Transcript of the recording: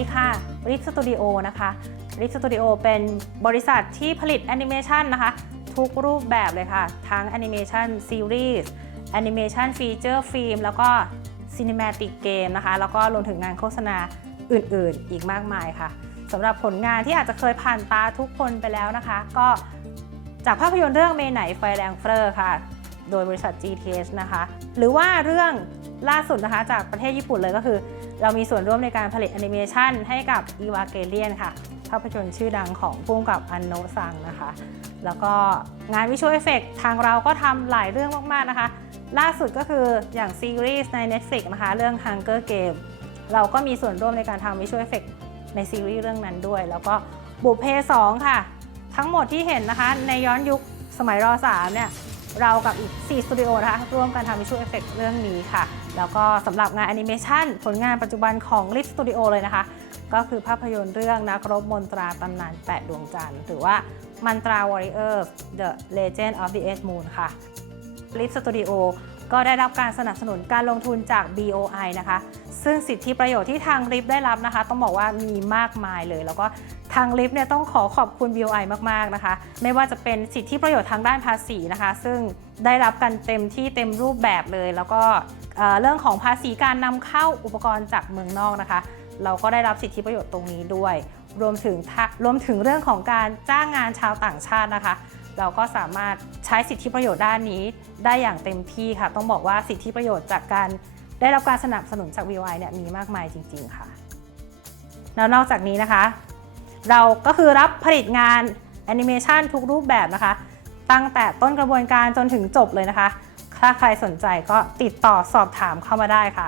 ดีค่ะริฟสตูดิโอนะคะริฟสตูดิโอเป็นบริษัทที่ผลิตแอนิเมชันนะคะ ทุกรูปแบบเลยค่ะ ทั้งแอนิเมชันซีรีส์แอนิเมชันฟีเจอร์ฟิล์มแล้วก็ซีนิ m มติกเกมนะคะ แล้วก็รวมถึงงานโฆษณาอื่นๆ อีกมากมายค่ะสำหรับผลงานที่อาจจะเคยผ่านตาทุกคนไปแล้วนะคะ ก็จากภาพยนตร์เรื่องเมไหนไฟแรงเฟอร์ค่ะ โดยบริษัท GTH นะคะ หรือว่าเรื่องล่าสุดนะคะจากประเทศญี่ปุ่นเลยก็คือ เรามีส่วนร่วมในการผลิตแอนิเมชันให้กับ e v a g e l i o n ค่ะ ภาพยนตร์ชื่อดังของพุ่งกับอันโนซังนะคะ แล้วก็งานวิชวลเอฟเฟกทางเราก็ทำหลายเรื่องมาก ๆ นะคะ ล่าสุดก็คืออย่างซีรีส์ใน Netflix นะคะ เรื่อง Hunger Game เราก็มีส่วนร่วมในการทำวิชวลเอฟเฟกในซีรีส์เรื่องนั้นด้วย แล้วก็บุพเพ2ค่ะ ทั้งหมดที่เห็นนะคะ ในย้อนยุคสมัยร 3 เนี่ย เรากับอีก 4 สตูดิโอนะคะร่วมกันทำวิชวลเอฟเฟกเรื่องนี้ค่ะ แล้วก็สำหรับงานแอนิเมชันผลงานปัจจุบันของลิฟสตูดิโอเลยนะคะ ก็คือภาพยนตร์เรื่องนักรบมนตราตำนาน 8 ดวงจันทร์ หรือว่ามันตรา Warrior The Legend of the Eight Moon ค่ะลิฟสตูดิโอ ก็ได้รับการสนับสนุนการลงทุนจาก BOI นะคะ ซึ่งสิทธิประโยชน์ที่ทางลิฟได้รับนะคะ ต้องบอกว่ามีมากมายเลย แล้วก็ทางลิฟเนี่ยต้องขอขอบคุณ BOI มาก ๆ นะคะ ไม่ว่าจะเป็นสิทธิประโยชน์ทางด้านภาษีนะคะ ซึ่งได้รับกันเต็มที่เต็มรูปแบบเลย แล้วก็เรื่องของภาษีการนำเข้าอุปกรณ์จากเมืองนอกนะคะ เราก็ได้รับสิทธิประโยชน์ตรงนี้ด้วย รวมถึงทะรวมถึงเรื่องของการจ้างงานชาวต่างชาตินะคะ เราก็สามารถใช้สิทธิประโยชน์ด้านนี้ได้อย่างเต็มที่ค่ะ ต้องบอกว่าสิทธิประโยชน์จากการได้รับการสนับสนุนจาก VOI เนี่ยมีมากมายจริง ๆ ค่ะ แล้วนอกจากนี้นะคะ เราก็คือรับผลิตงานแอนิเมชันทุกรูปแบบนะคะ ตั้งแต่ต้นกระบวนการจนถึงจบเลยนะคะ ถ้าใครสนใจก็ติดต่อสอบถามเข้ามาได้ค่ะ